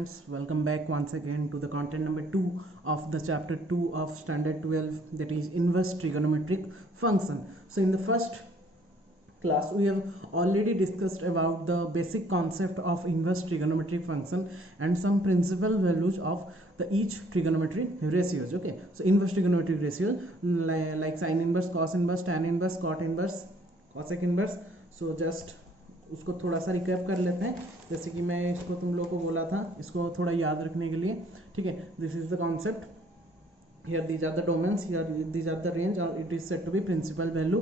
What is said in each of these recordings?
students, welcome back once again to the content number 2 of the chapter 2 of standard 12, that is inverse trigonometric function. So in the first class we have already discussed about the basic concept of inverse trigonometric function and some principal values of the each trigonometric ratios. Okay, so inverse trigonometric ratios like sin inverse, cos inverse, tan inverse, cot inverse, cosec inverse. So just उसको थोड़ा सा recap कर लेते हैं, जैसे कि मैं इसको तुम लोगों को बोला था, इसको थोड़ा याद रखने के लिए. ठीक है, this is the concept. Here these are the domains, here these are the range और it is said to be principal value.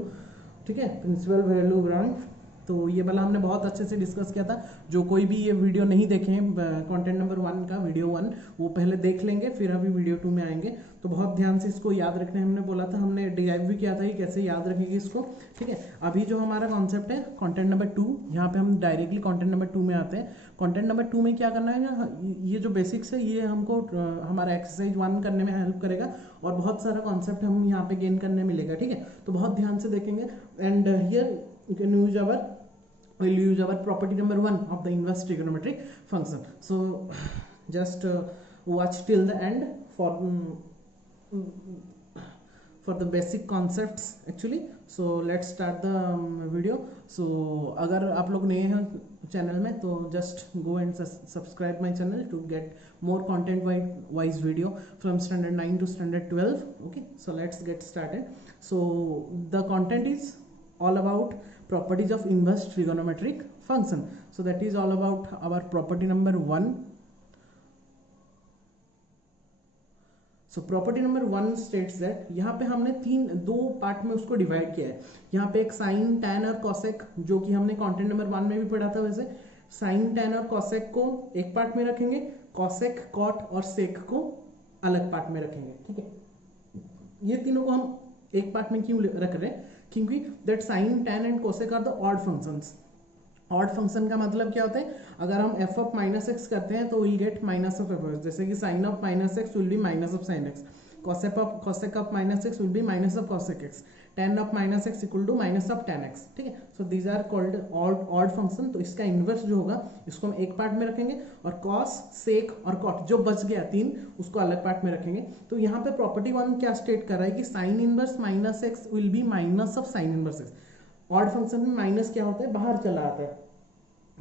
ठीक है, प्रिंसिपल वैल्यू ब्रांच. तो ये वाला हमने बहुत अच्छे से डिस्कस किया था. जो कोई भी ये वीडियो नहीं देखे हैं कंटेंट नंबर 1 का, वीडियो 1, वो पहले देख लेंगे, फिर अभी वीडियो 2 में आएंगे. तो बहुत ध्यान से इसको याद रखने हमने बोला था, हमने डिराइव भी किया था कि कैसे याद रखेंगे इसको. ठीक है, अभी जो हमारा कॉन्सेप्ट है कंटेंट नंबर 2, यहाँ पे हम डायरेक्टली कंटेंट नंबर 2 में आते हैं. कंटेंट नंबर 2 में क्या करना है ना, ये जो बेसिक्स है ये हमको हमारा एक्सरसाइज 1 करने में हेल्प करेगा और बहुत सारा कॉन्सेप्ट हम यहाँ पे गेन करने मिलेगा. ठीक है, तो बहुत ध्यान से देखेंगे. And here you can use we'll use our property number 1 of the inverse trigonometric function. So just watch till the end for the basic concepts actually. So let's start the video. So अगर आप लोग नए हैं channel में तो just go and subscribe my channel to get more content wise video from standard 9 to standard 12. Okay, so let's get started. So the content is all about properties of inverse trigonometric function. So that is all about our property number 1. So property number 1 states that यहाँ पे हमने दो part में उसको divide किया है. यहाँ पे एक साइन, टैन और कॉसेक, जो कि हमने कंटेंट नंबर 1 में भी पढ़ा था. वैसे साइन, टैन और कॉसेक को एक पार्ट में रखेंगे, कॉसेक, कॉट और सेक को अलग पार्ट में रखेंगे. ठीक है, ये तीनों को हम एक पार्ट में क्यों रख रहे हैं, क्योंकि that sine, tan and cosec are the odd functions. Odd function का मतलब क्या होता है, अगर हम एफ ऑफ माइनस एक्स करते हैं तो will get minus of f x. जैसे कि sine of minus x will be minus of sine x, cosec of minus x will be minus of cosec x, tan of minus x equal to minus of tan x. ठीक है, so these are called odd function. तो इसका inverse जो होगा इसको हम एक part में रखेंगे और कॉस, सेक और कॉट जो बच गया 3 उसको अलग पार्ट में रखेंगे. तो यहाँ पे प्रॉपर्टी 1 क्या स्टेट कर रहा है कि sign inverse minus x will be minus of sine inverse x. Odd function में माइनस क्या होता है, बाहर चला आता है.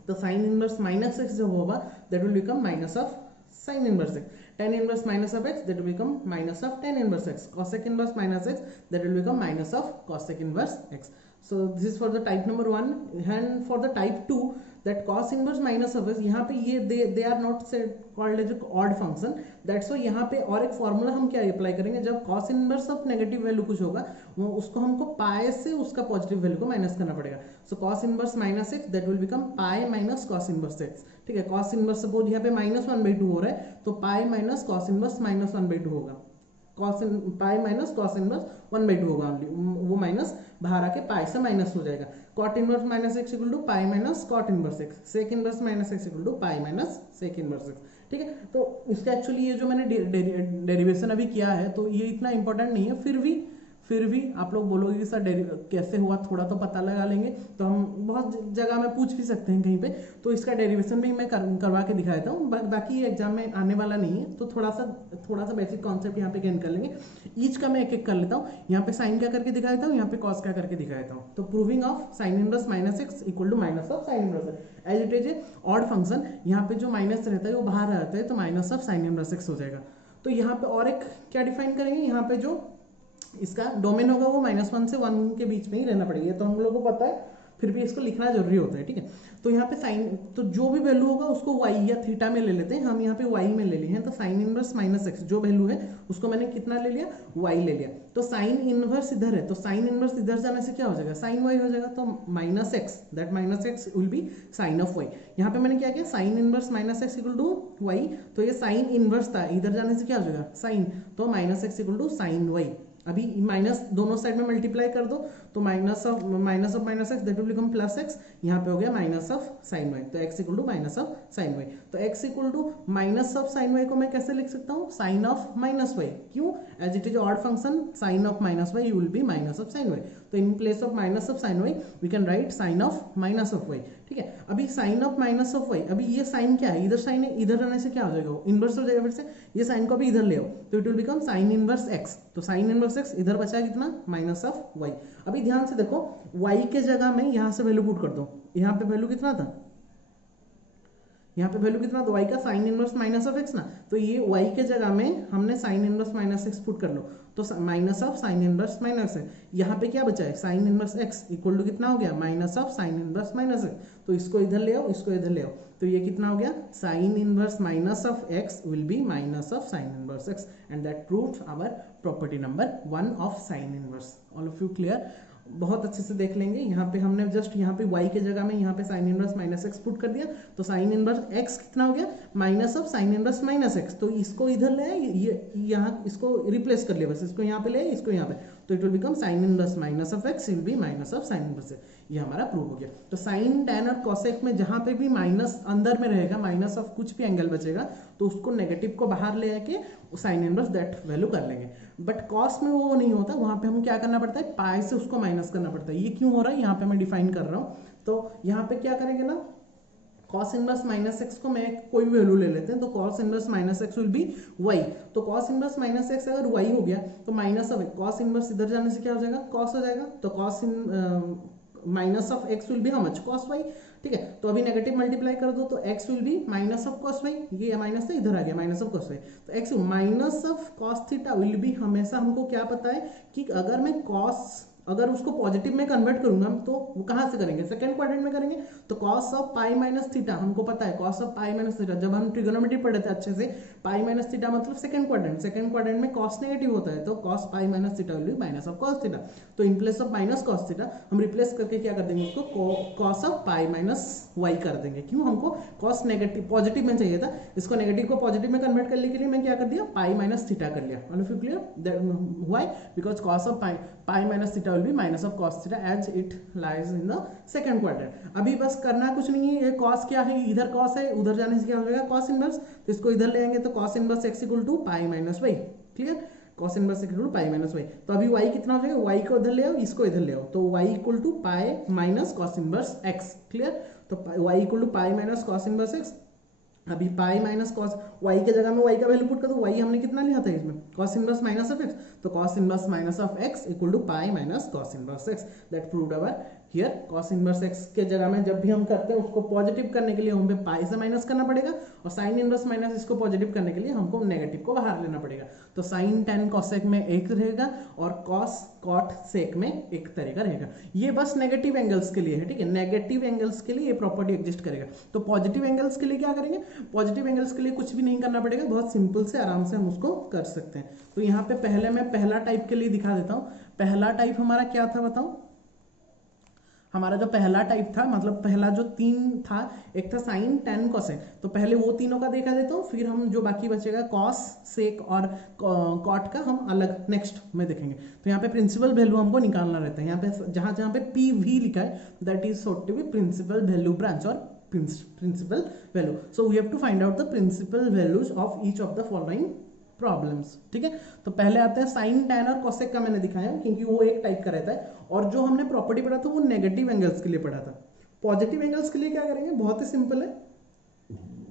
तो साइन इनवर्स माइनस एक्स जो होगा that will become minus of sin inverse x. tan inverse minus of x that will become minus of tan inverse x. cosec inverse minus x that will become minus of cosec inverse x. So this is for the type number 1. And for the type 2, that cos inverse minus of x, यहाँ पे ये they are not called as odd function. That's why यहाँ पे और एक formula हम क्या apply करेंगे, जब cos inverse of negative value कुछ होगा वो उसको हमको पाई से उसका पॉजिटिव वैल्यू को माइनस करना पड़ेगा. So cos inverse minus x that will become pi minus cos inverse x. ठीक है, cos inverse सपोज यहाँ पे -1/2 हो रहा है तो पाई माइनस cos inverse -1/2 होगा. पाई माइनस cos inverse 1/2 होगा ओनली, वो माइनस बाहर आके पाई से माइनस हो जाएगा. cot inverse minus x equal to pi minus cot inverse x. sec inverse minus x equal to pi minus sec inverse x. ठीक है, तो इसका एक्चुअली ये जो मैंने डेरिवेशन अभी किया है तो ये इतना इंपॉर्टेंट नहीं है, फिर भी आप लोग बोलोगे कि सर कैसे हुआ, थोड़ा तो पता लगा लेंगे. तो हम बहुत जगह में पूछ भी सकते हैं कहीं पे, तो इसका डेरिवेशन भी मैं करवा के दिखा देता हूँ. बाकी एग्जाम में आने वाला नहीं है, तो थोड़ा सा बेसिक कॉन्सेप्ट यहाँ पे गेन कर लेंगे. ईच का मैं एक एक कर लेता हूँ. यहाँ पे साइन क्या करके दिखा देता हूँ, यहाँ पे कॉस क्या करके दिखा देता हूँ. तो proving of sine inverse minus x equal to minus of sine inverse x. As it is a odd function, यहाँ पे जो माइनस रहता है वो बाहर रहता है तो minus of sine inverse x हो जाएगा. तो यहाँ पे और एक क्या डिफाइन करेंगे, यहाँ पे जो इसका डोमेन होगा वो -1 से 1 के बीच में ही रहना पड़ेगा. तो हम लोगों को पता है, फिर भी इसको लिखना जरूरी होता है. ठीक है, तो यहाँ पे साइन, तो जो भी वैल्यू होगा उसको y या थीटा में ले लेते हैं. हम यहाँ पे y में ले लिए हैं, तो साइन इनवर्स माइनस एक्स जो वैल्यू है उसको मैंने कितना ले लिया, y ले लिया. तो साइन इनवर्स इधर है, तो साइन इनवर्स इधर जाने से क्या हो जाएगा, साइन y हो जाएगा. तो minus x, that minus x will be sine of y. यहाँ पे मैंने क्या किया, sine inverse minus x equal to y, तो ये साइन इनवर्स था, इधर जाने से क्या हो जाएगा साइन, तो minus x equal to sine y. अभी माइनस दोनों साइड में मल्टीप्लाई कर दो तो minus of minus x that will become plus x. यहाँ पे हो गया माइनस ऑफ साइन वाई, तो x equal to minus of sine y. तो x equal to minus of sine y को मैं कैसे लिख सकता हूँ, साइन ऑफ माइनस वाई. क्यों, as it is odd function, sine of minus y will be minus of sine y. तो in place of minus of sine y we can write sine of minus of y. ठीक है। अभी sine of minus of y, अभी ये sign क्या है, इधर sign है, इधर रहने से क्या हो जाएगा, इनवर्स हो जाएगा। फिर से ये साइन को अभी इधर ले आओ तो it will become sign inverse x, तो साइन इनवर्स एक्स इधर बचा कितना, माइनस ऑफ वाई। अभी ध्यान से देखो, वाई के जगह में यहां से वैल्यू पुट कर दो, यहाँ पे वैल्यू कितना था, यहाँ पे वैल्यू कितना, तो y का sine inverse minus of x ना, तो ये y के जगह में हमने sine inverse minus x put कर लो, तो minus of sine inverse minus x, यहाँ पे क्या बचा है, sine inverse x equal to कितना हो गया, minus of sine inverse minus x, तो इसको इधर ले आओ, इसको इधर ले आओ, तो ये कितना हो गया, sine inverse minus of x will be minus of sine inverse x, and that proved our property number 1 of sine inverse. All of you clear, बहुत अच्छे से देख लेंगे। यहाँ पे हमने जस्ट यहाँ पे y के जगह में यहाँ पे sign inverse minus x put कर दिया, तो साइन इनवर्स x कितना हो गया, minus of sine inverse minus x, तो इसको इधर ले आए, ये यहाँ इसको रिप्लेस कर लिया, बस इसको यहाँ पे ले आए, इसको यहाँ पे, तो it will become sign inverse minus of x will be minus of sine inverse x. ये हमारा प्रूव हो गया। तो साइन टैन और कॉसेक में जहाँ पे भी माइनस अंदर में रहेगा, माइनस ऑफ कुछ भी एंगल बचेगा, तो उसको नेगेटिव को बाहर ले आके साइन इनवर्स दैट वैल्यू कर लेंगे। बट कॉस में वो नहीं होता, वहां पे हमें क्या करना पड़ता है, पाई से उसको माइनस करना पड़ता है। ये क्यों हो रहा है, यहाँ पे मैं डिफाइन कर रहा हूँ। तो यहाँ पे क्या करेंगे ना, cos इनवर्स माइनस एक्स को मैं कोई भी वैल्यू ले लेते हैं, तो cos inverse minus x will B y, तो cos इनवर्स माइनस एक्स अगर y हो गया तो माइनस ऑफ cos इनवर्स इधर जाने से क्या हो जाएगा, cos हो जाएगा, तो cos minus of x will be how much, cos y, ठीक है। तो अभी नेगेटिव मल्टीप्लाई कर दो तो x will be minus of cos y, ये माइनस से इधर आ गया माइनस ऑफ cos y, तो x minus of cos theta will B, हमेशा हमको क्या पता है कि अगर मैं cos अगर उसको पॉजिटिव में कन्वर्ट करूंगा तो वो कहां से करेंगे, सेकंड क्वाड्रेंट में करेंगे, तो cos of pi minus theta हमको पता है, cos of pi minus theta जब हम ट्रिगोनोमेट्री पढ़े थे अच्छे से, पाई माइनस थीटा मतलब सेकंड क्वाड्रेंट में cos नेगेटिव होता है, तो cos pi minus theta will be minus of cos theta, तो in place of minus cos theta हम रिप्लेस करके क्या कर देंगे उसको cos of pi minus y कर देंगे। क्यों, हमको cos नेगेटिव पॉजिटिव में चाहिए था, इसको नेगेटिव को पॉजिटिव में कन्वर्ट करने के लिए मैं क्या कर दिया, पाई माइनस थीटा कर लिया। All of you clear, why, because cos of pi minus theta will be minus of cos theta as it lies in the second quadrant. अभी बस करना कुछ नहीं है, ये cos क्या है, इधर cos है, उधर जाने से क्या हो जाएगा cos इनवर्स, तो इसको इधर ले आएंगे तो cos inverse x equal to pi minus y, clear, cos inverse x equal to pi minus y. तो अभी y कितना हो जाएगा, y को इधर ले आओ, इसको इधर ले आओ, तो y equal to pi minus cos inverse x, clear, तो y equal to pi minus cos inverse x। अभी पाई माइनस cos, y के जगह में y का वैल्यू पुट कर दो, y हमने कितना लिया था इसमें, cos inverse minus of x, तो cos inverse minus of x equal to pi minus cos inverse x, that proved our here. cos inverse x के जगह में जब भी हम करते हैं उसको पॉजिटिव करने के लिए हमें पाई से माइनस करना पड़ेगा, और साइन इनवर्स माइनस इसको पॉजिटिव करने के लिए हमको नेगेटिव को बाहर लेना पड़ेगा, तो साइन टेन कॉसेक में एक रहेगा और cos कॉट सेक में एक तरीका रहेगा। ये बस नेगेटिव एंगल्स के लिए है, ठीक है, नेगेटिव एंगल्स के लिए ये प्रॉपर्टी एग्जिस्ट करेगा। तो पॉजिटिव एंगल्स के लिए क्या करेंगे, पॉजिटिव एंगल्स के लिए कुछ भी नहीं करना पड़ेगा, बहुत सिंपल से आराम से हम उसको कर सकते हैं। तो यहाँ पे पहले मैं पहला टाइप के लिए दिखा देता हूँ। पहला टाइप हमारा क्या था बताओ, हमारा जो पहला टाइप था, मतलब पहला जो तीन था, एक था साइन टेन कोसेक, तो पहले वो तीनों का देखा देता हूँ, फिर हम जो बाकी बचेगा कॉस सेक और कॉट का हम अलग नेक्स्ट में देखेंगे। तो यहाँ पे प्रिंसिपल वैल्यू हमको निकालना रहता है, यहाँ पे जहाँ जहाँ पे पी वी लिखा है that is sought to be principal value branch और principal value. So we have to find out the principal values of each of the following problems, ठीक है। तो पहले आते हैं साइन टैन और कोसेक का मैंने दिखाया क्योंकि वो एक टाइप का रहता है, और जो हमने प्रॉपर्टी पढ़ा था वो नेगेटिव एंगल्स के लिए पढ़ा था। पॉजिटिव एंगल्स के लिए क्या करेंगे, बहुत ही सिंपल है,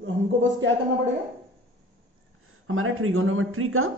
हमको बस क्या करना पड़ेगा, हमारा ट्रिगोनोमेट्री का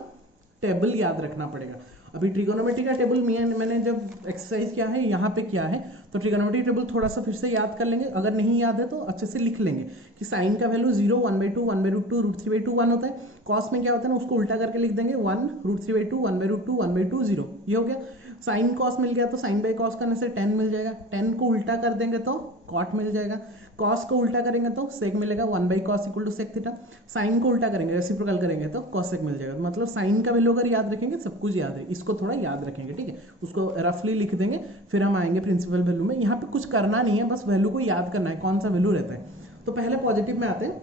टेबल याद रखना पड़ेगा। अभी ट्रिगोनोमेट्री का टेबल मैंने जब एक्सरसाइज किया है यहाँ पे किया है, तो ट्रिगोनोमेट्री टेबल थोड़ा सा फिर से याद कर लेंगे, अगर नहीं याद है तो अच्छे से लिख लेंगे कि साइन का वैल्यू 0, 1/2, 1/√2, √3/2, 1 होता है। कॉस में क्या होता है ना, उसको उल्टा करके लिख देंगे 1, √3/2, 1/√2, 1/2, 0, ये हो गया। साइन कॉस मिल गया तो साइन बाई कॉस करने से 10 मिल जाएगा, 10 को उल्टा कर देंगे तो कॉट मिल जाएगा, कॉस को उल्टा करेंगे तो सेक मिलेगा, 1/cos equal to sec theta, sine को उल्टा करेंगे रेसिप्रोकल करेंगे तो कॉसेक मिल जाएगा। मतलब साइन का वैल्यू अगर याद रखेंगे सब कुछ याद है, इसको थोड़ा याद रखेंगे, ठीक है, उसको रफली लिख देंगे, फिर हम आएंगे प्रिंसिपल वैल्यू में। यहाँ पे कुछ करना नहीं है, बस वैल्यू को याद करना है कौन सा वैल्यू रहता है। तो पहले पॉजिटिव में आते हैं।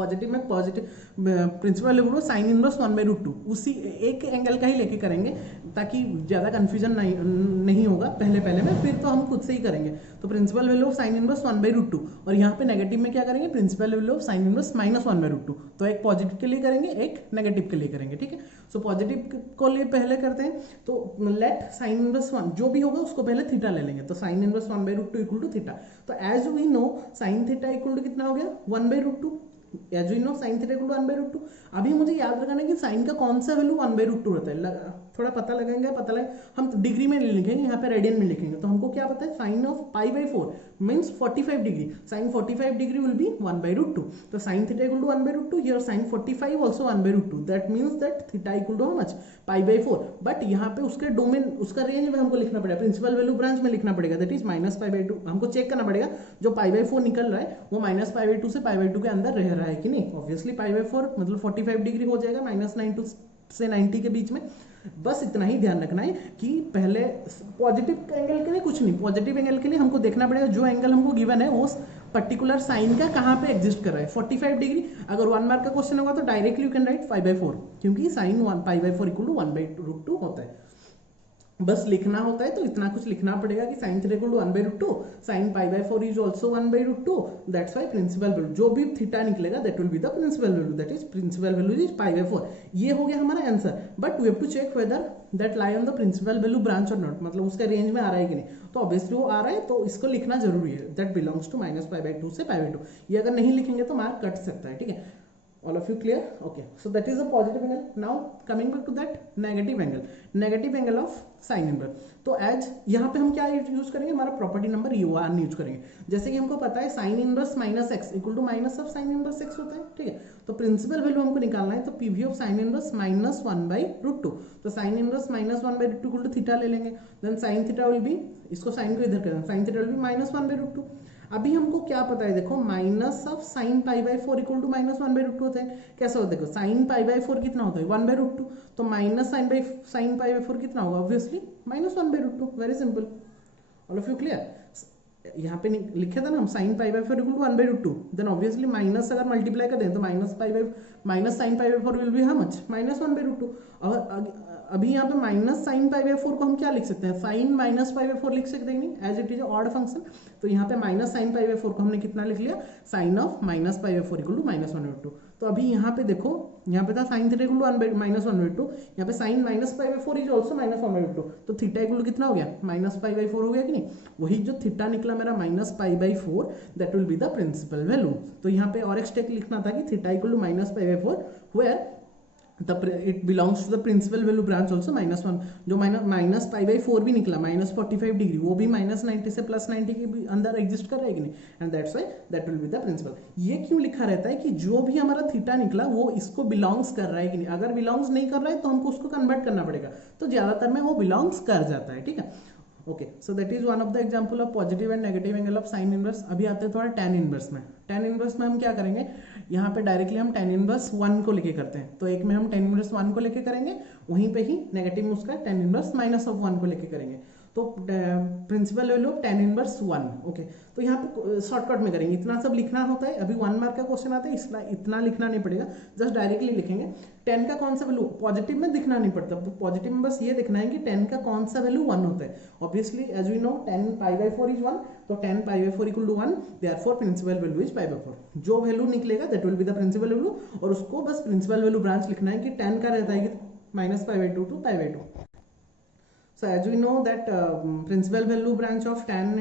पॉजिटिव में positive principal value sine inverse 1/√2 उसी एक एंगल का ही लेके करेंगे ताकि ज़्यादा कंफ्यूजन नहीं होगा पहले में, फिर तो हम खुद से ही करेंगे। तो principal value of sine inverse 1/√2 और यहाँ पे नेगेटिव में क्या करेंगे, principal value of sine inverse -1/√2। तो एक पॉजिटिव के लिए करेंगे, एक नेगेटिव के लिए करेंगे, ठीक है। सो पॉजिटिव को लिए पहले करते हैं, तो लेट साइन इनवर्स 1 जो भी होगा उसको पहले थीटा ले लेंगे। तो sine inverse 1/√2 equal to theta. तो as we know sine theta equal to कितना हो गया 1/√2। As we know sine theta equal to 1/√2। अभी मुझे याद रखना है कि साइन का कौन सा वैल्यू 1/√2 रहता है। थोड़ा पता लगाएंगे, हम डिग्री में नहीं लिखेंगे, यहाँ पे रेडियन में लिखेंगे। तो हमको क्या पता है, sine of π/4 means 45 degree, sine 45 degree will be 1/√2। तो sine theta equal to 1/√2, here sine 45 also 1/√2। That means that theta equal to how much, π/4। But यहाँ पे उसके डोमेन, उसका रेंज में हमको लिखना पड़ेगा, प्रिंसिपल वैल्यू ब्रांच में लिखना पड़ेगा, दैट इज -π/2। हमको चेक करना पड़ेगा जो π/4 निकल रहा है वो -π/2 से π/2 के अंदर रह रहा है कि नहीं। ऑब्वियसली π/4 मतलब 45 डिग्री हो जाएगा, -9 से 90 के बीच में। बस इतना ही ध्यान रखना है कि पहले पॉजिटिव एंगल के लिए कुछ नहीं, पॉजिटिव एंगल के लिए हमको देखना पड़ेगा जो एंगल हमको गिवन है उस पर्टिकुलर साइन का कहाँ पे एग्जिस्ट कर रहा है। 45 डिग्री अगर 1 मार्क का क्वेश्चन होगा तो डायरेक्टली यू कैन राइट π/4, क्योंकि साइन π/4 इक्वल टू 1/√2 होता है। बस लिखना होता है तो इतना कुछ लिखना पड़ेगा कि sine theta equal to 1/√2, sine π/4 is also 1/√2। That's why principal value जो भी थीटा निकलेगा that will be the principal value, that is principal value is π/4। ये हो गया हमारा answer. But we have to check whether that lie on the principal value branch और not, मतलब उसका रेंज में आ रहा है कि नहीं। तो ऑब्वियसली वो आ रहा है तो इसको लिखना जरूरी है, दैट बिलोंग्स टू -π/2 से π/2। ये अगर नहीं लिखेंगे तो मार्क कट सकता है, ठीक है। All of you clear? Okay, so that is a positive angle. Now coming back to that negative angle of sin inverse। तो एज यहाँ पे हम क्या यूज करेंगे, हमारा प्रॉपर्टी नंबर U1 यूज करेंगे। जैसे कि हमको पता है sine inverse -x equal to minus of sine inverse x होता है, ठीक है। तो प्रिंसिपल वैल्यू हमको निकालना है, तो PV ऑफ साइन इनवर्स -1/√2। तो sine inverse -1/√2 equal to theta ले लेंगे। Then sine theta will be, इसको साइन को इधर कर देना, साइन थीटा विल बी -1/√2। अभी हमको क्या पता है, देखो minus of sine π/4 equal to -1/√2 होता है। कैसे होता है, देखो साइन π/4 कितना होता है 1/√2, तो माइनस साइन π/4 कितना होगा, obviously -1/√2। Very simple. All of you clear. यहाँ पे लिखे था ना हम sine π/4 equal to 1/√2, then obviously minus अगर मल्टीप्लाई कर दें तो minus sine π/4 will be how much, -1/√2। और अभी यहाँ पे माइनस साइन π/4 को हम क्या लिख सकते हैं, साइन -π/4 लिख सकते हैं नहीं, as it is odd function. तो यहाँ पे माइनस साइन π/4 को हमने कितना लिख लिया, साइन ऑफ -π/4 इक्वल टू -1/√2। तो अभी यहाँ पे देखो, यहाँ पे था साइन थीटा इक्वल टू -1/√2, यहाँ पे साइन -π/4 इज ऑल्सो -1/√2। तो थीटा इक्वल टू कितना हो गया, -π/4 हो गया कि नहीं। वही जो थीटा निकला मेरा -π/4, that will be the principal value. तो यहाँ पे और एक स्टेप लिखना था कि theta equal to -π/4 where it belongs to the principal value branch also -1। जो -π/4 भी निकला -45 डिग्री, वो भी -90 से +90 के अंदर एग्जिस्ट कर रहा है कि नहीं, and that's why that will be the principal. ये क्यों लिखा रहता है कि जो भी हमारा थीटा निकला वो इसको बिलोंग्स कर रहा है कि नहीं। अगर बिलोंग्स नहीं कर रहा है तो हमको उसको कन्वर्ट करना पड़ेगा, तो ज्यादातर में वो बिलोंग्स कर जाता है, ठीक है। Okay, so that is one of the example of positive and negative angle of sine inverse. अभी आते हैं थोड़ा tan इनवर्स में। tan इनवर्स में हम क्या करेंगे, यहाँ पे डायरेक्टली हम tan इनवर्स 1 को लेके करते हैं। तो एक में हम tan इनवर्स 1 को लेके करेंगे, वहीं पे ही नेगेटिव में उसका tan इनवर्स -1 को लेके करेंगे। तो principal value of tan inverse 1। Okay, तो यहाँ पे शॉर्टकट में करेंगे, इतना सब लिखना होता है। अभी 1 मार्क का क्वेश्चन आता है, इसलिए इतना लिखना नहीं पड़ेगा, जस्ट डायरेक्टली लिखेंगे। 10 का कौन सा वैल्यू, पॉजिटिव में दिखना नहीं पड़ता, पॉजिटिव में बस ये दिखना है कि 10 का कौन सा वैल्यू 1 होता है। Obviously as we know tan π/4 is 1, तो tan π/4 equal to 1, therefore principal value is π/4। जो वैल्यू निकलेगा that will be the principal value, और उसको बस प्रिंसिपल वैल्यू ब्रांच लिखना है कि 10 का रहता है कि -π/2 to π/2। So as we know that principal value branch of tan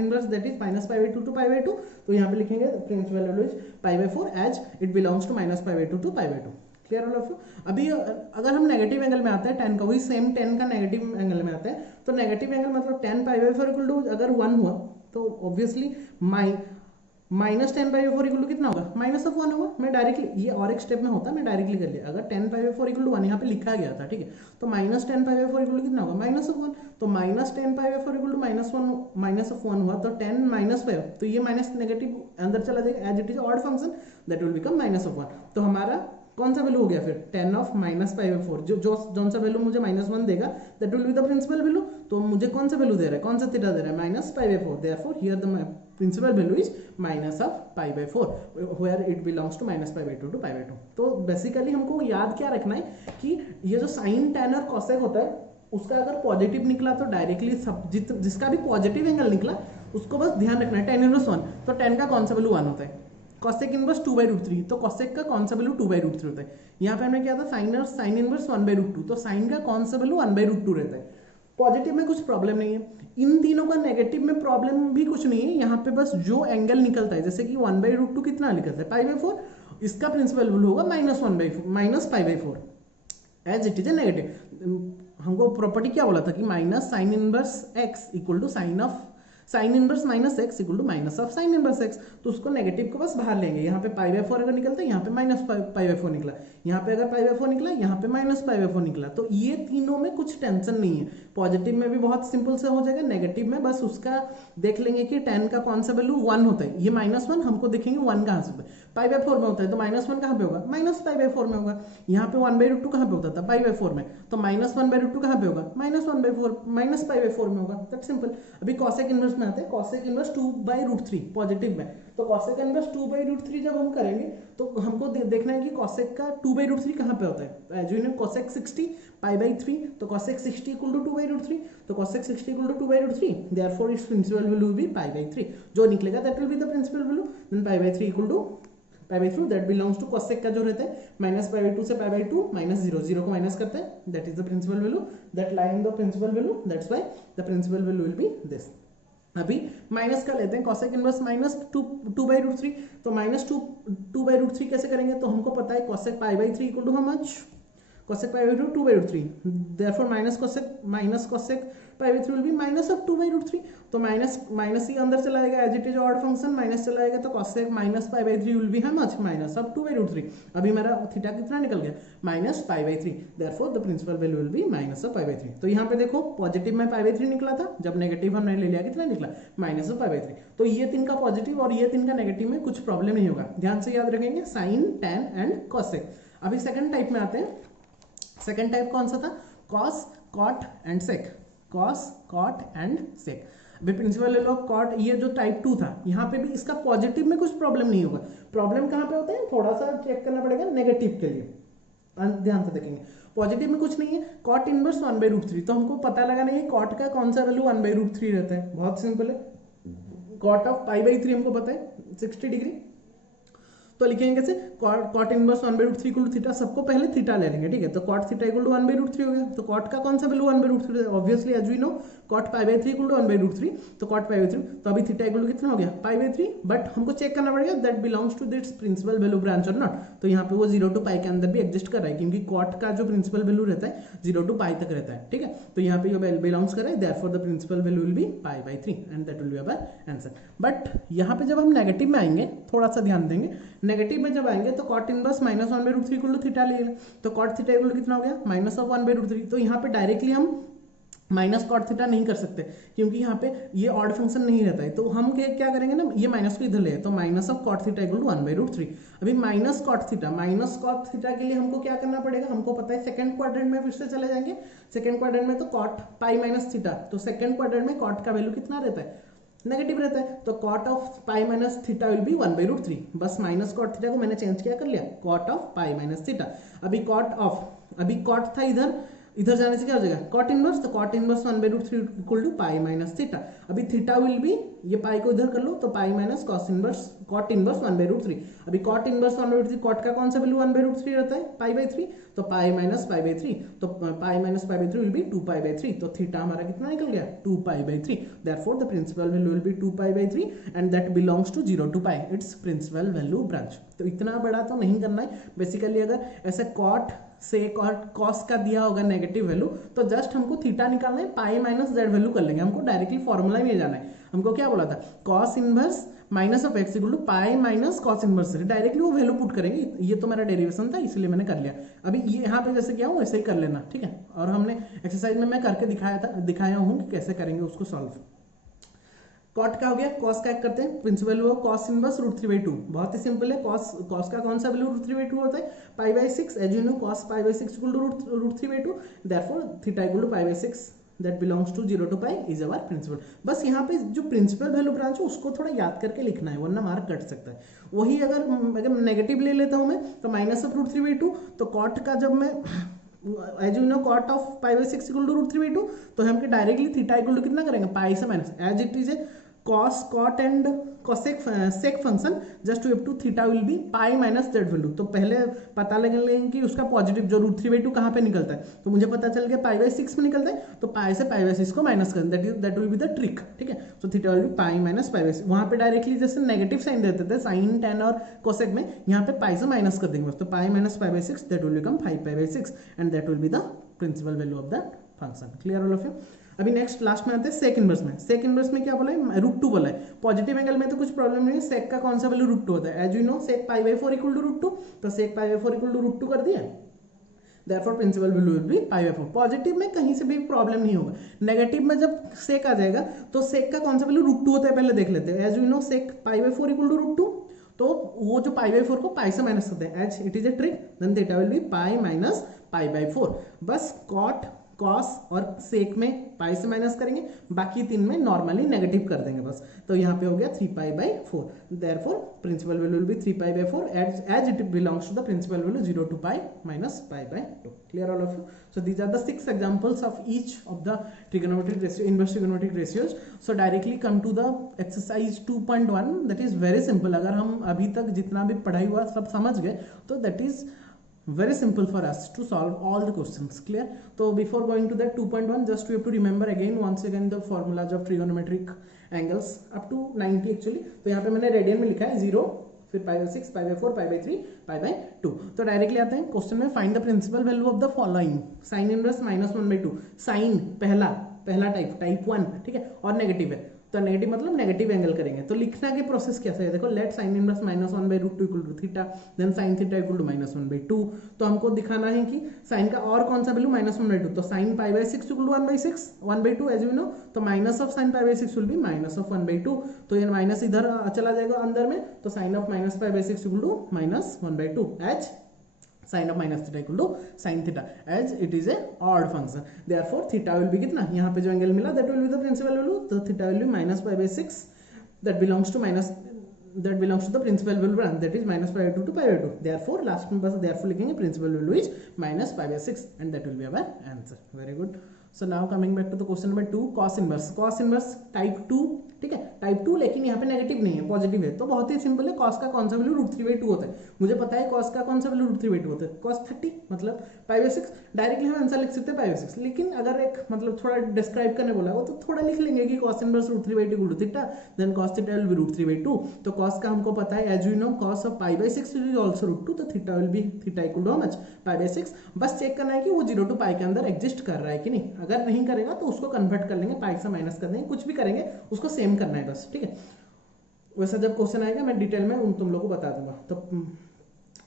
inverse that is -π/2 to π/2, तो यहाँ पे लिखेंगे principal value is π/4 as it belongs to -π/2 to π/2। Clear all of you. अभी अगर हम नेगेटिव एंगल में आते हैं, tan का वही सेम 10 का नेगेटिव एंगल में आता है। तो नेगेटिव एंगल मतलब tan π/4 इक्वल टू अगर 1 हुआ तो ऑब्वियसली -10π/4 इक्वल टू कितना होगा, -1 होगा। मैं डायरेक्टली, ये और एक स्टेप में होता है, मैं डायरेक्टली कर लिया। अगर 10π/4 इक्वल टू 1 यहाँ पे लिखा गया था, ठीक है, तो -10π/4 इक्वल टू कितना होगा, -1। तो -10π/4 इक्वल टू -1 हुआ, तो 10 -5, तो ये माइनस नेगेटिव अंदर चला जाएगा, as it is odd function that will become -1। तो हमारा कौन सा वैल्यू हो गया फिर tan ऑफ -π/4, जो सा वैल्यू मुझे -1 देगा that will be the principal value. तो मुझे कौन सा वैल्यू दे रहा है, कौन सा थीटा दे रहा है, -π/4, therefore here the principal value is -π/4 where it belongs to -π/2 to π/2। तो बेसिकली हमको याद क्या रखना है कि ये जो साइन टैन और कॉसेक होता है उसका अगर पॉजिटिव निकला तो डायरेक्टली सब जिसका भी पॉजिटिव एंगल निकला उसको बस ध्यान रखना है tan इनवर्स 1, तो tan का कौन सा वैल्यू 1 होता है, कॉसेक इनवर्स 2/√3, तो कॉसेक का कौन सा वैल्यू 2/√3 होता है। यहाँ पे हमने क्या था साइन इनवर्स 1/√2, तो साइन का कौन सा वैल्यू 1/√2 रहता है। पॉजिटिव में कुछ प्रॉब्लम नहीं है, इन तीनों का नेगेटिव में प्रॉब्लम भी कुछ नहीं है। यहाँ पे बस जो एंगल निकलता है जैसे कि 1/√2 कितना निकलता है π/4, इसका प्रिंसिपल वैल्यू होगा -π/4 as it is a negative. हमको प्रॉपर्टी क्या बोला था कि minus sine inverse x equal to sine inverse minus x equal to minus of sine inverse x, तो उसको नेगेटिव को बस बाहर लेंगे। यहाँ पे π/4 अगर निकलता है यहाँ पे -π/4 निकला, यहाँ पे अगर π/4 निकला यहाँ पे -π/4 निकला, तो ये तीनों में कुछ टेंशन नहीं है। पॉजिटिव में भी बहुत सिंपल से हो जाएगा, नेगेटिव में बस उसका देख लेंगे कि tan का कौन सा वैल्यू 1 होता है, ये -1 हमको देखेंगे 1 कहाँ से π/4 में होता है, तो -1 कहाँ पे होगा, -π/4 में होगा। यहाँ पे 1/√2 कहाँ पे होता था π/4 में, तो -1/√2 कहाँ पे होगा, -π/4 में होगा, दैट्स सिंपल। अभी कॉसेक इनवर्स में आते हैं, कॉसेक इनवर्स 2/√3 पॉजिटिव में, तो कॉसेक इनवर्स 2/√3 जब हम करेंगे तो हमको देखना है कि कॉसेक का 2/√3 कहाँ पे होता है, तो एज यू नो कॉसेक 60 π/3, तो कॉसेक 60 इक्वल टू 2/√3, तो cosec 60 equal to 2/√3, therefore its principal value will be π/3, जो निकलेगा that will be the principal value, then π/3 equal to π/3 that belongs to cosec का जो रहता है -π/2 से π/2 -0 को माइनस करते हैं, that is the principal value that lie in the principal value, that's why the principal value will be this. अभी minus का लेते हैं कॉसेक इनवर्स -2/√3, तो -2/√3 कैसे करेंगे, तो हमको पता है cosec π/3 equal to how much, cosec π/2 2/√3, therefore minus cosec π/3 will be minus of 2/√3, तो माइनस ही अंदर चला जाएगा as it is odd function, minus चला जाएगा तो cosec -π/3 will be how much, minus of 2/√3। अभी मेरा थीटा कितना निकल गया -π/3, therefore the principal value will be minus of π/3। तो यहाँ पे देखो पॉजिटिव में π/3 निकला था, जब नेगेटिव हमने ले लिया कितना निकला -π/3। तो ये तीन का पॉजिटिव और ये तीन का नेगेटिव में कुछ प्रॉब्लम नहीं होगा, ध्यान से याद रखेंगे साइन टैन एंड कॉसेक। अभी सेकंड टाइप में आते हैं, सेकंड टाइप कौन सा था, cos cot and sec, cos cot and sec. अभी प्रिंसिपल वैल्यू ऑफ कॉट ये जो टाइप 2 था, यहाँ पे भी इसका पॉजिटिव में कुछ प्रॉब्लम नहीं होगा। प्रॉब्लम कहाँ पे होता है, थोड़ा सा चेक करना पड़ेगा नेगेटिव के लिए, ध्यान से देखेंगे। पॉजिटिव में कुछ नहीं है, कॉट इनवर्स 1/√3, तो हमको पता लगा नहीं है कॉट का कौन सा वैल्यू 1/√3 रहता है, बहुत सिंपल है। कॉट ऑफ π/3 हमको पता है 60 डिग्री, तो लिखेंगे कैसे, cot inverse 1/√3 equal to theta, सबको पहले थीटा ले लेंगे, ठीक है। तो कॉट थीटा इक्वल टू 1/√3 हो गया, तो कॉट का कौन सा value 1/√3, obviously as we know cot π/3 equal to 1/√3, तो कॉट π/3, तो अभी थीटा इक्वल टू कितना हो गया π/3, बट हमको चेक करना पड़ेगा that belongs to its principal value branch और नॉट। तो यहाँ पे वो 0 to π के अंदर भी एग्जिस्ट कर रहा है, क्योंकि कॉट का जो प्रिंसिपल वैल्यू रहता है 0 to π तक रहता है, ठीक है। तो यहाँ पे ये बिलोंग्स कर रहा है, therefore the principal value will be π/3 and that will be our answer. But यहाँ पे जब हम नेगेटिव में आएंगे थोड़ा सा ध्यान देंगे, नेगेटिव में जब आएंगे तो cot inverse -1/√3 equal to theta ले, तो कॉट थीटा इक्वल टू कितना हो गया -1/√3। तो यहाँ पे डायरेक्टली हम माइनस कॉट थीटा नहीं कर सकते, क्योंकि यहाँ पे ये ऑड फंक्शन नहीं रहता है, तो हम क्या करेंगे ना, ये माइनस को इधर ले, तो minus of cot theta equal to 1/√3। अभी माइनस कॉट थीटा के लिए हमको क्या करना पड़ेगा, हमको पता है सेकंड क्वाड्रेंट में फिर से चले जाएंगे, सेकंड क्वाड्रेंट में तो कॉट पाई माइनस थीटा, तो सेकंड क्वाड्रेंट में कॉट का वैल्यू कितना रहता है, नेगेटिव रहता है, तो cot of pi minus theta will be 1/√3, बस माइनस कॉट थीटा को मैंने चेंज किया कर लिया, cot of pi minus theta. अभी कॉट था इधर जाने से क्या हो जाएगा कॉट इनवर्स, तो cot inverse 1/√3 equal to pi minus theta. अभी थीटा विल बी, ये पाई को इधर कर लो, तो पाई माइनस कॉट इनवर्स 1/√3। अभी कॉट इनवर्स 1/√3, कॉट का कौन सा वैल्यू 1/√3 रहता है π/3, तो पाई माइनस π/3, तो पाई माइनस π/3 विल बी 2π/3, तो थीटा हमारा कितना निकल गया 2π/3। Therefore the principal value will be 2π/3 and that belongs to 0 to π, its principal value branch. तो इतना बड़ा तो नहीं करना है, बेसिकली अगर ऐसे कॉट सेक और कॉस का दिया होगा नेगेटिव वैल्यू, तो जस्ट हमको थीटा निकालना है, पाई माइनस जेड वैल्यू कर लेंगे, हमको डायरेक्टली फॉर्मूला में जाना है। हमको क्या बोला था, cos inverse minus of x equal to pi minus cos inverse से, डायरेक्टली वो वैल्यू पुट करेंगे, ये तो मेरा डेरिवेशन था इसलिए मैंने कर लिया। अभी ये यहाँ पे जैसे किया हूँ वैसे ही कर लेना, ठीक है। और हमने एक्सरसाइज में मैं करके दिखाया हूँ कि कैसे करेंगे उसको सॉल्व। कॉट का हो गया, कॉस का करते हैं, principal value of cos inverse √3/2, बहुत ही सिंपल है। कॉस का कौन सा वैल्यू √3/2 होता है, π/6, as you know cos π/6 equal to √3/2, therefore theta equal to π/6 that belongs to 0 to π is our principal. बस यहाँ पे जो प्रिंसिपल वैल्यू ब्रांच है उसको थोड़ा याद करके लिखना है, वरना मार्क कट सकता है। वही अगर नेगेटिव ले लेता हूँ मैं तो -√3/2, तो कॉट का जब मैं as you know cot of π/6 equal to √3/2, तो हम डायरेक्टली थीटा इक्वल टू कितना करेंगे, पाई से minus, as it is a cos cot and cosec sec function, just to theta will be pi minus that value. तो पहले पता लगा लेंगे कि उसका पॉजिटिव जो √3/2 कहाँ पे निकलता है, तो मुझे पता चल गया π/6 में निकलता है, तो पाई से π/6 को माइनस कर, that will be the trick, ठीक है। So theta will be pi minus π/6, वहाँ पे डायरेक्टली जैसे नेगेटिव साइन देते थे साइन टेन और कोसेक में, यहाँ पे पाई से माइनस कर देंगे बस, तो pi minus π/6 that will become 5π/6 and that will be the principal value of that function. Clear all of you. अभी नेक्स्ट लास्ट में आते हैं सेक इनवर्स में। सेक इनवर्स में क्या बोला है, √2 बोला है। पॉजिटिव एंगल में तो कुछ प्रॉब्लम नहीं है, सेक का कौन सा वैल्यू √2 होता है, as you know sec π/4 equal to √2, तो सेक π/4 इक्वल टू √2 कर दिया, therefore principal value will be π/4। Positive में कहीं से भी प्रॉब्लम नहीं होगा, नेगेटिव में जब सेक आ जाएगा तो सेक का कौन सा वैल्यू √2 होता है पहले देख लेते हैं। As you know sec π/4 equal to √2, तो वो जो π/4 को पाई से माइनस करते हैं, as it is a trick, then theta will be pi minus π/4। बस कॉट कॉस और सेक में पाई से माइनस करेंगे, बाकी तीन में नॉर्मली नेगेटिव कर देंगे बस, तो यहाँ पे हो गया 3π/4, therefore principal value will be 3π/4 as it belongs to the principal value 0 to π minus π/2। Clear all of you. So these are the 6 examples of each of the trigonometric ratio, inverse trigonometric ratios. So directly come to the exercise 2.1, that is very simple. अगर हम अभी तक जितना भी पढ़ाई हुआ सब समझ गए तो that is very simple for us to solve all the questions. Clear? So before going to that 2.1, just we have to remember again once again the formulas of trigonometric angles up to 90 actually. तो यहाँ पे मैंने radian में लिखा है 0, फिर π/6, π/4, π/3, π/2। तो directly आते हैं क्वेश्चन में, find the principal value of the following. Sine inverse -1/2, sine पहला टाइप 1, ठीक है, और नेगेटिव है, तो नेगेटिव मतलब नेगेटिव एंगल करेंगे। तो लिखना के प्रोसेस कैसा है, देखो, let sine inverse -1/√2 equal to theta, then sine theta equal to -1/2। तो हमको दिखाना है कि साइन का और कौन सा वैल्यू -1/2, तो sine π/6 equal to 1/6 as you know, तो minus of sine π/6 will be minus of 1/2, तो ये माइनस इधर चला जाएगा अंदर में, तो sine of minus π/6 equal to -1/2 as sine of minus theta equal to sine theta, as it is a odd function, therefore theta will be कितना, यहाँ पे जो एंगल मिला that will be the principal value, तो theta will be -π/6 that belongs to the principal value that is -π/2 to π/2, therefore last में बस therefore लिखेंगे principal value is -π/6 and that will be our answer. Very good. So now coming back to the question number 2, cos inverse type 2, ठीक है, type 2, लेकिन यहाँ पे negative नहीं है, पॉजिटिव है, तो बहुत ही सिंपल है। कॉस का कौन सा वैल्यू √3/2 होता है, मुझे पता है कॉस का कौन सा वैल्यू √3/2 होता है, cos 30 मतलब π/6, डायरेक्टली हम आंसर लिख सकते हैं π/6, लेकिन अगर एक मतलब थोड़ा डिस्क्राइब करने बोला हो तो थोड़ा लिख लेंगे कि cos inverse √3/2 equal to theta, then cos theta will be √3/2। तो cos का हमको पता है, as you know cos of π/6 is also √2, तो theta will be theta equal to how much, π/6। बस चेक करना है कि वो 0 to π के अंदर एग्जिस्ट कर रहा है कि नहीं, अगर नहीं करेगा तो उसको कन्वर्ट कर लेंगे, पाई से माइनस कर देंगे, कुछ भी करेंगे उसको सेम करना है बस, ठीक है। वैसा जब क्वेश्चन आएगा मैं डिटेल में तुम लोग को बता दूंगा। तो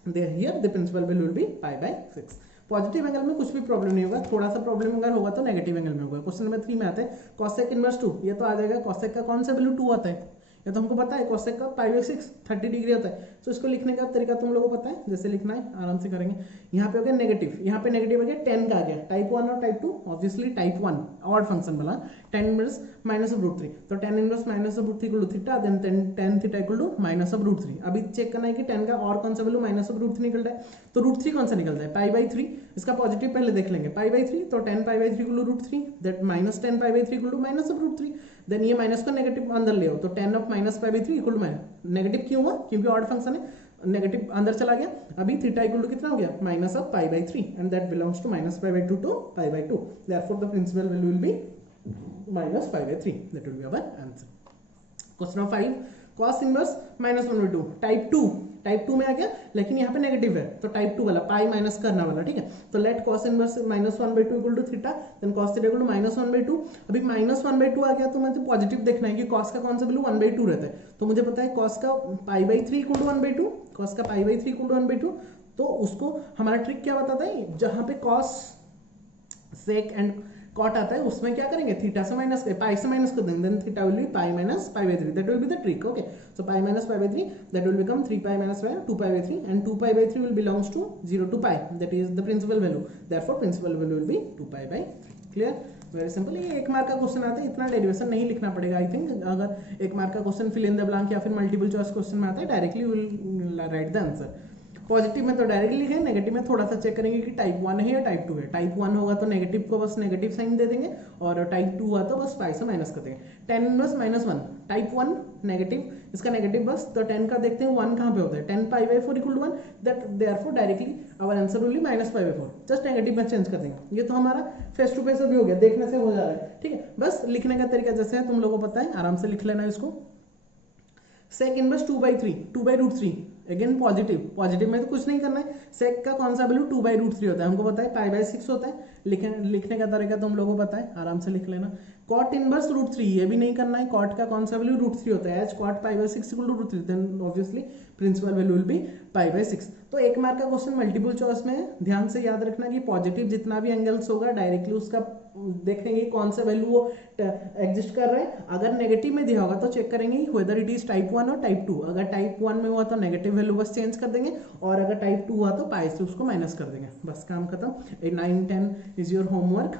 here the principal value will be π/6। Positive angle में कुछ भी प्रॉब्लम नहीं होगा, थोड़ा सा प्रॉब्लम अगर होगा तो नेगेटिव एंगल में होगा। क्वेश्चन नंबर 3 में आते हैं, कॉसेक इनवर्स 2, ये तो आ जाएगा, कॉसेक का कौन सा वैल्यू 2 आता है, ये तो हमको पता है, कॉसेक का π/6 30 डिग्री होता है, तो इसको लिखने का तरीका तुम लोगों को पता है, जैसे लिखना है आराम से करेंगे। यहाँ पे हो गया नेगेटिव, यहाँ पे नेगेटिव हो गया 10 का आ गया, टाइप 1 और type 2, obviously type 1 odd function वाला, 10 इनवर्स -√3, तो 10 inverse -√3 equal to theta, then 10 theta equal to -√3। अभी चेक करना है कि 10 का और कौन सा वैल्यू -√3 निकल रहा है, तो √3 कौन सा निकलता है, π/3, इसका पॉजिटिव पहले देख लेंगे, π/3, तो 10 π/3 equal to √3, that -10 π/3 equal to -√3, then ये माइनस को नेगेटिव अंदर ले आओ, तो 10 ऑफ -π/3 इक्वल टू नेगेटिव क्यों हुआ, क्योंकि ऑड फंक्शन है, नेगेटिव अंदर चला गया। अभी थीटा इक्वल टू कितना हो गया, -π/3 and that belongs to -π/2 to π/2, therefore the principal value will be -π/3, that will be our answer. Question number 5, cos inverse -1/2 type 2 में आ गया, लेकिन यहाँ पे नेगेटिव है, तो टाइप 2 वाला पाई माइनस करना वाला, ठीक है। तो let cos inverse -1/2 equal to theta, then cos theta equal to -1/2। अभी -1/2 आ गया तो मुझे पॉजिटिव देखना है कि cos का कौन सा वैल्यू 1/2 रहता है, तो मुझे पता है cos का π/3 इक्वल टू 1/2, cos का π/3 इक्वल टू 1/2, तो उसको हमारा ट्रिक क्या बताता है, जहां पे cos सेक एंड कॉट आता है उसमें क्या करेंगे, थीटा से माइनस पाई से माइनस कर देंगे, then theta will be pi minus pi by 3, that will be the trick. Okay, so pi minus pi by 3 that will become 3 pi minus 2 pi by 3 and 2 pi by 3 will belongs to 0 to pi, that is the principal value, therefore principal value will be 2 pi by 3. Clear, very simple. ये 1 mark का question आता है, इतना derivation नहीं लिखना पड़ेगा. I think अगर 1 mark का question fill in the blank या फिर मल्टीपल चॉइस क्वेश्चन में आता है, directly will write the answer. Positive में तो डायरेक्टली लिखे, नेगेटिव में थोड़ा सा चेक करेंगे कि टाइप 1 है या टाइप 2 है. टाइप 1 होगा तो नेगेटिव को बस नेगेटिव साइन दे देंगे, और टाइप 2 हुआ तो बस पाई से माइनस कर देंगे. tan इनवर्स -1, टाइप 1 नेगेटिव, इसका नेगेटिव बस, तो 10 का देखते हैं 1 कहाँ पे होता है, 10 pi by 4 equal to 1, that therefore directly our answer will be minus pi by 4. Just negative में चेंज कर देंगे. ये तो हमारा फेस टू फेस अभी हो गया, देखने से हो जा रहा है. ठीक है, बस लिखने का तरीका जैसे है तुम लोगों को पता है, आराम से लिख लेना इसको. Sec inverse 2/3, 2/√3, again positive, positive में तो कुछ नहीं करना है. सेक का कौन सा वैल्यू 2/√3 होता है, हमको पता है पाई बाई 6 होता है. लिखने का तरीका तुम लोगों को पता है, आराम से लिख लेना. कॉट इनवर्स √3, ये भी नहीं करना है. कॉट का कौन सा वैल्यू √3 होता है, as cot pi by 6 equal to √3, then obviously principal value will be pi by 6. तो 1 मार्क का क्वेश्चन मल्टीपल चॉइस में है, ध्यान से याद रखना कि पॉजिटिव जितना भी एंगल्स होगा डायरेक्टली उसका देखेंगे कौन सा वैल्यू वो एग्जिस्ट कर रहे हैं. अगर नेगेटिव में दिया होगा तो चेक करेंगे वेदर इट इज टाइप 1 और टाइप 2. अगर टाइप 1 में हुआ तो नेगेटिव वैल्यू बस चेंज कर देंगे, और अगर टाइप 2 हुआ तो पाई से उसको माइनस कर देंगे, बस काम खत्म. 9, 10 इज योर होमवर्क.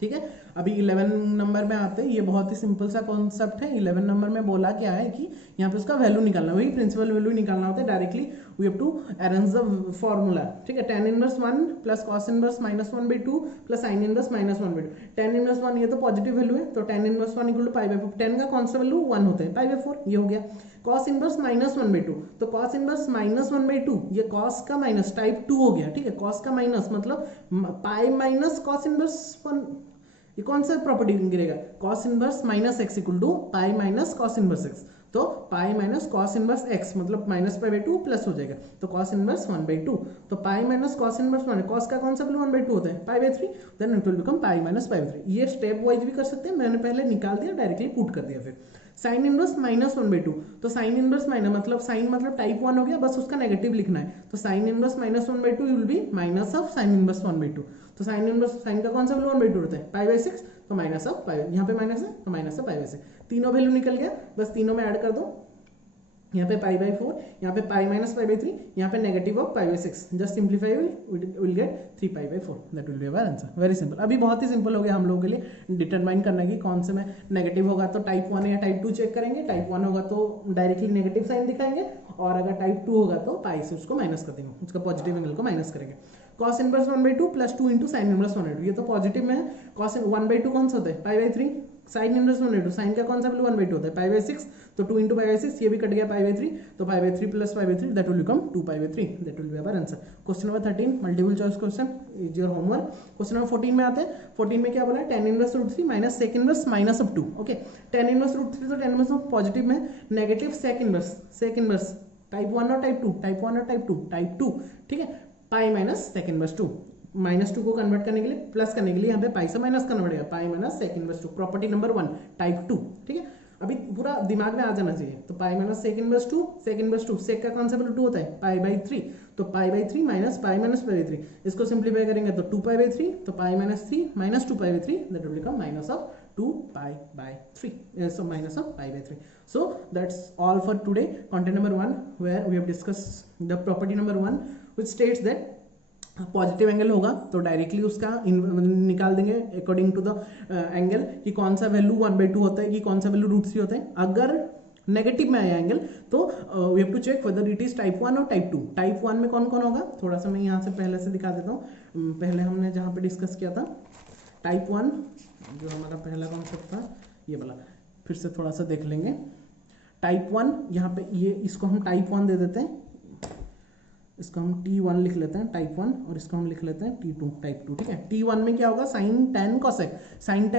ठीक है, अभी 11 नंबर में आते हैं. ये बहुत ही सिंपल सा कॉन्सेप्ट है. 11 नंबर में बोला क्या है कि यहाँ पे उसका वैल्यू निकालना, वही प्रिंसिपल वैल्यू निकालना होता है. Directly we have to arrange the formula. ठीक है, tan inverse 1 plus cos inverse -1/2 plus sine inverse -1/2. tan inverse 1 ये तो पॉजिटिव वैल्यू है, तो tan inverse 1 equal to pi by 4. tan का कौन सा वैल्यू 1 होता है, पाई बाई 4, ये हो गया. कॉस इनवर्स -1/2, तो कॉस इनवर्स -1/2, ये कॉस का माइनस टाइप 2 हो गया. ठीक है, कॉस का माइनस मतलब पाई माइनस कॉस इनवर्स 1, ये कौन सा प्रॉपर्टी गिरेगा, cos inverse -x equal to pi minus cos inverse x. तो pi minus cos inverse x मतलब माइनस पाई बाई 2 प्लस हो जाएगा, तो कॉस इनवर्स 1/2. तो pi minus cos inverse 1, cos का कौन सा वैल्यू 1/2 होता है, pi by 3, then it will become pi minus pi by 3. ये स्टेप वाइज भी कर सकते हैं, मैंने पहले निकाल दिया, डायरेक्टली पुट कर दिया. फिर साइन इनवर्स -1/2, तो साइन इनवर्स माइनस मतलब साइन मतलब टाइप 1 हो गया, बस उसका नेगेटिव लिखना है. तो sine inverse -1/2 will be minus of sine inverse 1/2. तो साइन इनवर्स, साइन का कौन सा वैल्यू 1/2 होता है, पाई बाई 6, तो माइनस ऑफ पाई, यहाँ पे माइनस है तो माइनस ऑफ पाई बाई 6. तीनों वैल्यू निकल गया, बस तीनों में ऐड कर दो. यहाँ पे पाई बाई 4, यहाँ पे पाई माइनस पाई बाई 3, यहाँ पे negative of pi by 6. Just simplify will get 3 pi by 4, that will be our answer. Very simple. अभी बहुत ही सिंपल हो गया हम लोगों के लिए डिटरमाइन करना कि कौन से में नेगेटिव होगा तो टाइप 1 या टाइप 2 चेक करेंगे. टाइप 1 होगा तो डायरेक्टली नेगेटिव साइन दिखाएंगे, और अगर टाइप 2 होगा तो पाई से उसको माइनस कर देंगे, उसका पॉजिटिव एंगल को माइनस करेंगे. Cos inverse 1/2 plus 2 into sine inverse 1/2, ये तो पॉजिटिव में है. कॉस 1/2 कौन सा होता है, pi by 3. Sine inverse 1/2, sine का कौन सा वैल्यू 1/2 होता है, पाई बाई 6, तो 2 इंटू पाई बाई 6, ये भी कट गया पाई बाई 3, तो pi by 3 plus pi by 3 that will become 2 pi by 3, that will be our answer. Question number 13 multiple choice question is your homework. Question number 14 में आते हैं. 14 में क्या बोला है, tan inverse √3 minus sec inverse minus of 2. Okay, tan inverse √3 तो tan inverse positive में, negative sec inverse type 1 और टाइप 2, टाइप 1 और टाइप 2. ठीक है, पाई माइनस सेक इनवर्स 2, -2 को कन्वर्ट करने के लिए, प्लस करने के लिए यहाँ पे पाई से माइनस करना पड़ेगा, pi minus sec inverse 2. Property number 1 type 2. ठीक है, अभी पूरा दिमाग में आ जाना चाहिए. तो पाई माइनस सेक इनवर्स 2, सेक का कौन सा वैल्यू 2 होता है, पाई बाई 3, तो pi by 3 minus pi by 3, इसको सिंप्लीफाई करेंगे तो 2 पाई बाई 3, तो pi minus 3 minus 2 pi by 3, that will become minus of 2 pi by 3, so minus of pi by 3. So that's all for today. Content number 1 where we have discussed the property number 1 which states that positive angle होगा तो directly उसका निकाल देंगे according to the angle कि कौन सा value 1/2 होता है, कि कौन सा वैल्यू √3 होता है. अगर नेगेटिव में आया एंगल तो we have to check whether it is type 1 और टाइप 2. टाइप 1 में कौन कौन होगा, थोड़ा सा मैं यहाँ से पहले से दिखा देता हूँ. पहले हमने जहाँ पे डिस्कस किया था टाइप 1, जो हमारा पहला कॉन्सेप्ट था ये वाला, फिर से थोड़ा सा देख लेंगे. टाइप 1 यहाँ पे, ये इसको हम टाइप 1 दे देते हैं, इसको हम T1 लिख लेते हैं टाइप 1, और इसको हम लिख लेते हैं T2 टाइप 2. ठीक है, T1 में क्या होगा, sine tan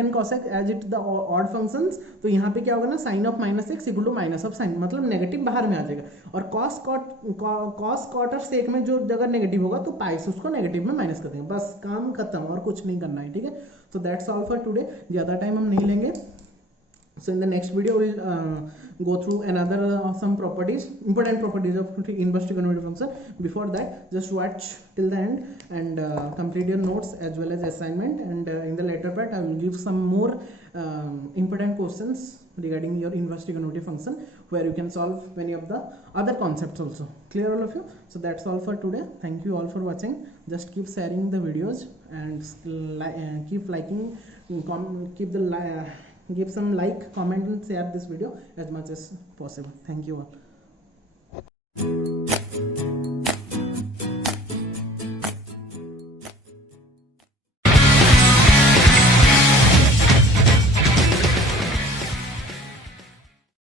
cosec as it the odd functions. तो यहाँ पे क्या होगा ना, sine of -x equal to minus of sine, मतलब नेगेटिव बाहर में आ जाएगा. और कॉस कॉट और सेक में जो जगह नेगेटिव होगा तो पाई से उसको नेगेटिव में माइनस कर देंगे, बस काम खत्म, और कुछ नहीं करना है. ठीक है, so that's all for today. ज़्यादा टाइम हम नहीं लेंगे. So in the next video we'll go through another some properties, important properties of inverse trigonometric function. Before that, just watch till the end and complete your notes as well as assignment, and in the later part I will give some more important questions regarding your inverse trigonometric function, where you can solve many of the other concepts also. Clear all of you? So that's all for today. Thank you all for watching. Just keep sharing the videos and keep liking, keep the give some like, comment and share this video as much as possible. Thank you all.